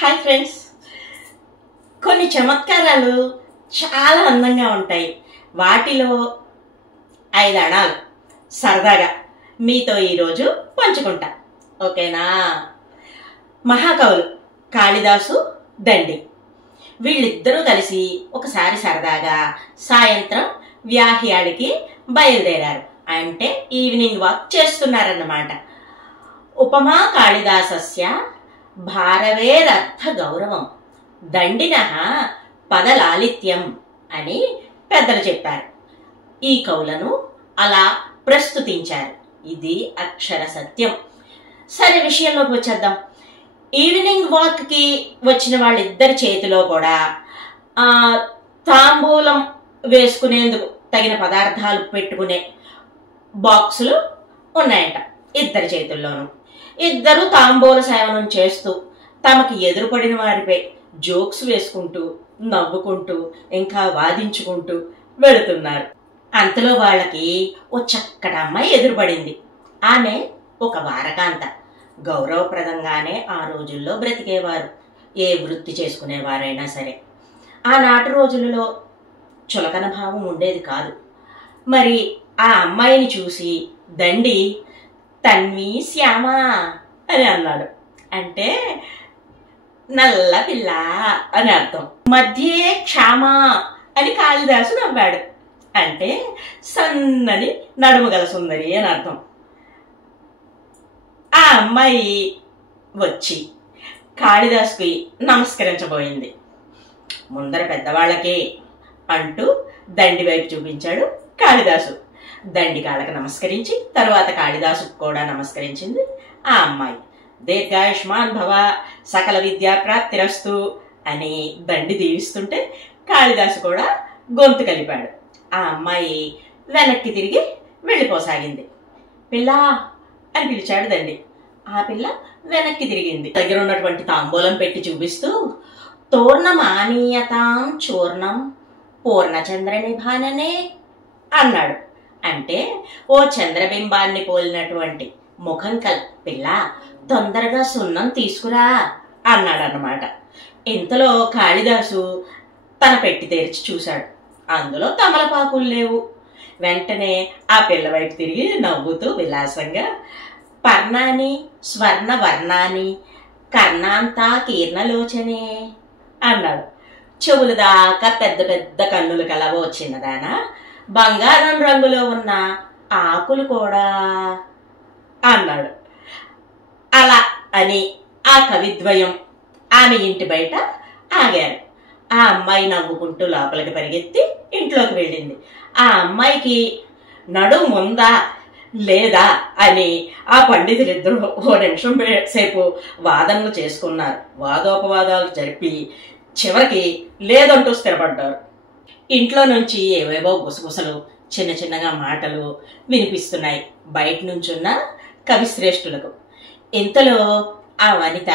Hi friends, కొన్ని చమత్కారాలు చాలా అందంగా ఉంటాయి. వాటిలో 5 అణాలు సరదాగా మీతో ఈరోజు పంచుకుంటా. ఓకేనా? మహాకవులు కాళిదాసు, దండి వీళ్ళిద్దరూ కలిసి ఒకసారి సరదాగా సాయంత్రం వ్యాహ్యాడికి బయలుదేరారు. అంటే ఈవినింగ్ వాక్ చేస్తున్నారన్నమాట. ఉపమా కాళిదాసస్య భారవేరర్థ గౌరవం దండినః పదలాలిత్యం అని పెద్దలు చెప్పారు. ఈ కవులను అలా ప్రస్తుతించారు. ఇది అక్షర సత్యం. సరే, విషయంలోకి వచ్చేద్దాం. ఈవినింగ్ వాక్కి వచ్చిన వాళ్ళిద్దరి చేతిలో కూడా తాంబూలం వేసుకునేందుకు తగిన పదార్థాలు పెట్టుకునే బాక్సులు ఉన్నాయంట ఇద్దరి చేతుల్లోనూ. ఇద్దరు తాంబూల సేవనం చేస్తూ తమకి ఎదురుపడిన వారిపై జోక్స్ వేసుకుంటూ నవ్వుకుంటూ ఇంకా వాదించుకుంటూ వెళుతున్నారు. అంతలో వాళ్ళకి ఓ చక్కటి అమ్మాయి ఎదురుపడింది. ఆమె ఒక వారకాంత. గౌరవప్రదంగానే ఆ రోజుల్లో బ్రతికేవారు, ఏ వృత్తి చేసుకునేవారైనా సరే. ఆనాటి రోజులలో చులకన భావం ఉండేది కాదు. మరి ఆ అమ్మాయిని చూసి దండి తన్వి శ్యామ అని అన్నాడు. అంటే నల్ల పిల్ల అని అర్థం. మధ్యే క్షామ అని కాళిదాసు నవ్వాడు. అంటే సన్నని నడుము గల సుందరి అని అర్థం. ఆ అమ్మాయి వచ్చి కాళిదాసుకి నమస్కరించబోయింది. ముందర పెద్దవాళ్ళకే అంటూ దండి వైపు చూపించాడు కాళిదాసు. దండి కాళ్ళకి నమస్కరించి తర్వాత కాళిదాసుకు కూడా నమస్కరించింది ఆ అమ్మాయి. దీర్ఘాయుష్మాన్ భవ, సకల విద్యా ప్రాప్తిరస్తు అని దండి దీవిస్తుంటే కాళిదాసు కూడా గొంతు కలిపాడు. ఆ అమ్మాయి వెనక్కి తిరిగి వెళ్ళిపోసాగింది. పిల్ల అని పిలిచాడు దండి. ఆ పిల్ల వెనక్కి తిరిగింది. దగ్గర ఉన్నటువంటి తాంబూలం పెట్టి చూపిస్తూ తోర్ణమానీయతాం చూర్ణం పూర్ణచంద్ర నిభాననే అన్నాడు. అంటే ఓ చంద్రబింబాన్ని పోలినటువంటి ముఖం కల్ పిల్ల, తొందరగా సున్నం తీసుకురా అన్నాడన్నమాట. ఇంతలో కాళిదాసు తన పెట్టి తెరిచి చూశాడు. అందులో తమలపాకులు లేవు. వెంటనే ఆ పిల్ల వైపు తిరిగి నవ్వుతూ విలాసంగా పర్ణాని స్వర్ణ వర్ణాని కర్ణాంతా కీర్ణలోచనే అన్నాడు. చెవుల దాకా పెద్ద పెద్ద కన్నులు కలవో చిన్నదానా, బంగారం రంగులో ఉన్న ఆకులు కూడా అన్నాడు. అలా అని ఆ కవిద్వయం ఆమె ఇంటి బయట ఆగారు. ఆ అమ్మాయి నవ్వుకుంటూ లోపలికి పరిగెత్తి ఇంట్లోకి వెళ్ళింది. ఆ అమ్మాయికి నడుము ఉందా లేదా అని ఆ పండితులిద్దరూ ఓ నిమిషం సేపు వాదనలు చేసుకున్నారు. వాదోపవాదాలు జరిపి చివరికి లేదంటూ స్థిరపడ్డారు. ఇంట్లో నుంచి ఏవేవో గుసగుసలు చిన్న చిన్నగా మాటలు వినిపిస్తున్నాయి బయట నుంచున్న కవిశ్రేష్ఠులకు. ఇంతలో ఆ వనిత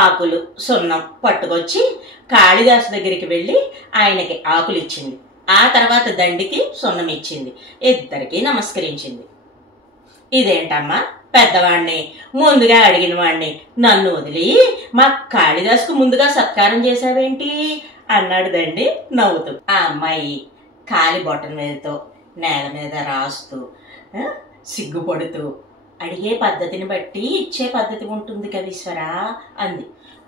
ఆకులు సున్నం పట్టుకొచ్చి కాళిదాసు దగ్గరికి వెళ్ళి ఆయనకి ఆకులు ఇచ్చింది. ఆ తర్వాత దండికి సున్నం ఇచ్చింది. ఇద్దరికి నమస్కరించింది. ఇదేంటమ్మా, పెద్దవాణ్ణి ముందుగా అడిగిన వాణ్ణి నన్ను వదిలి మా కాళిదాసుకు ముందుగా సత్కారం చేశావేంటి అన్నాడు దండి నవ్వుతూ. ఆ అమ్మాయి కాలి బొట్టన వేలుతో నేల మీద రాస్తూ సిగ్గుపడుతూ అడిగే పద్ధతిని బట్టి ఇచ్చే పద్ధతి ఉంటుంది కవీశ్వరా అంది.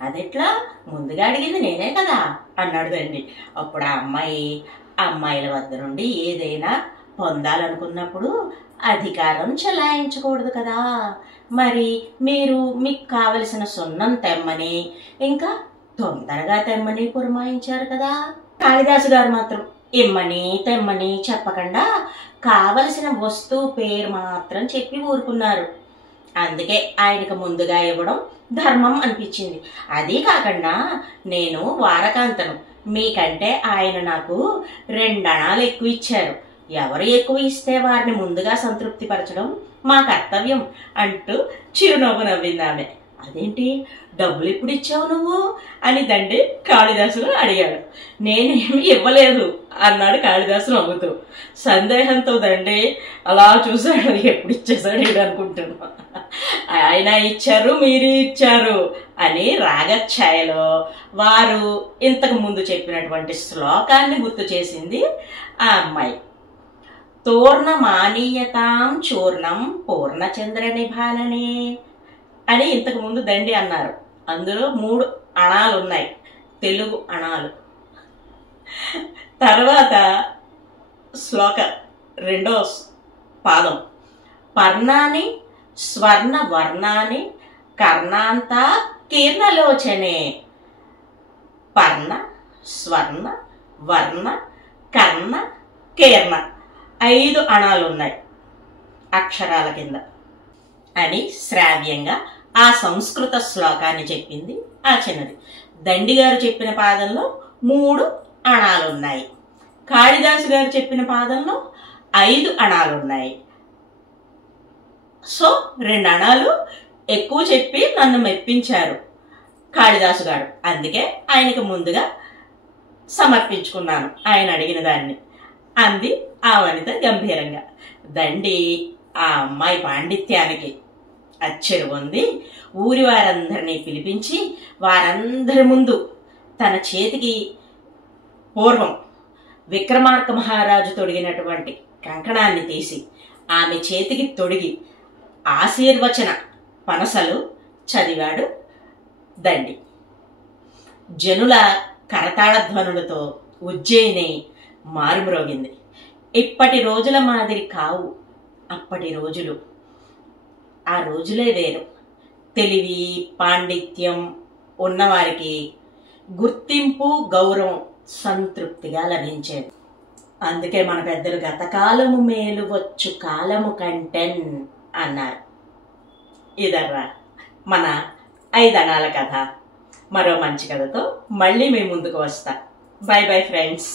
అదెట్లా, ముందుగా అడిగింది నేనే కదా అన్నాడు దండి. అప్పుడు ఆ అమ్మాయిల వద్ద నుండి ఏదైనా పొందాలనుకున్నప్పుడు అధికారం చెలాయించకూడదు కదా. మరి మీరు మీకు కావలసిన సున్నం తెమ్మని ఇంకా తొందరగా తెమ్మని పురమాయించారు కదా. కాళిదాసు గారు మాత్రం ఇమ్మని తెమ్మని చెప్పకుండా కావలసిన వస్తువు పేరు మాత్రం చెప్పి ఊరుకున్నారు. అందుకే ఆయనకు ముందుగా ఇవ్వడం ధర్మం అనిపించింది. అదీ కాకుండా నేను వారకాంతను, మీకంటే ఆయన నాకు 2 అణాలు ఎక్కువ ఇచ్చారు. ఎవరు ఎక్కువ ఇస్తే వారిని ముందుగా సంతృప్తి పరచడం మా కర్తవ్యం అంటూ చిరునవ్వు నవ్వింది ఆమె. అదేంటి, డబ్బులు ఎప్పుడు ఇచ్చావు నువ్వు అని దండి కాళిదాసును అడిగాడు. నేనేమి ఇవ్వలేదు అన్నాడు కాళిదాసు నవ్వుతూ. సందేహంతో దండి అలా చూశాడు. ఎప్పుడు ఇచ్చేసాడు అనుకుంటున్నా. ఆయన ఇచ్చారు మీరు ఇచ్చారు అని రాగఛాయలో వారు ఇంతకు ముందు చెప్పినటువంటి శ్లోకాన్ని గుర్తు చేసింది ఆ అమ్మాయి. తోర్ణమానీయతాం చూర్ణం పూర్ణచంద్ర నిభాననే అని ఇంతకు ముందు దండి అన్నారు. అందులో 3 అణాలు ఉన్నాయి, తెలుగు అణాలు. తర్వాత శ్లోక 2వ పాదం పర్ణాని స్వర్ణ వర్ణాని కర్ణాంత కీర్ణలోచనే. పర్ణ స్వర్ణ వర్ణ కర్ణ కీర్ణ 5 అణాలు ఉన్నాయి అక్షరాల కింద అని శ్రావ్యంగా ఆ సంస్కృత శ్లోకాన్ని చెప్పింది ఆ చిన్నది. దండి గారు చెప్పిన పాదంలో 3 అణాలు ఉన్నాయి. కాళిదాసు గారు చెప్పిన పాదంలో 5 అణాలు ఉన్నాయి. సో 2 అణాలు ఎక్కువ చెప్పి నన్ను మెప్పించారు కాళిదాసు గారు. అందుకే ఆయనకు ముందుగా సమర్పించుకున్నాను ఆయన అడిగిన దాన్ని అంది ఆ వనిత గంభీరంగా. దండి ఆ అమ్మాయి పాండిత్యానికి అచ్చెరు పొంది ఊరి వారందరినీ పిలిపించి వారందరి ముందు తన చేతికి పూర్వం విక్రమార్క మహారాజు తొడిగినటువంటి కంకణాన్ని తీసి ఆమె చేతికి తొడిగి ఆశీర్వచన పనసలు చదివాడు దండి. జనుల కరతాళ ధ్వనులతో ఉజ్జయిని మారుమ్రోగింది. ఇప్పటి రోజుల మాదిరి కావు అప్పటి రోజులు. ఆ రోజులే వేరు. తెలివి పాండిత్యం ఉన్నవారికి గుర్తింపు గౌరవం సంతృప్తిగా లభించేది. అందుకే మన పెద్దలు గతకాలము మేలు వచ్చు కాలము కంటెన్ అన్నారు. ఇదర్రా మన 5 అణాల కథ. మరో మంచి కథతో మళ్ళీ మీ ముందుకు వస్తా. By bye friends.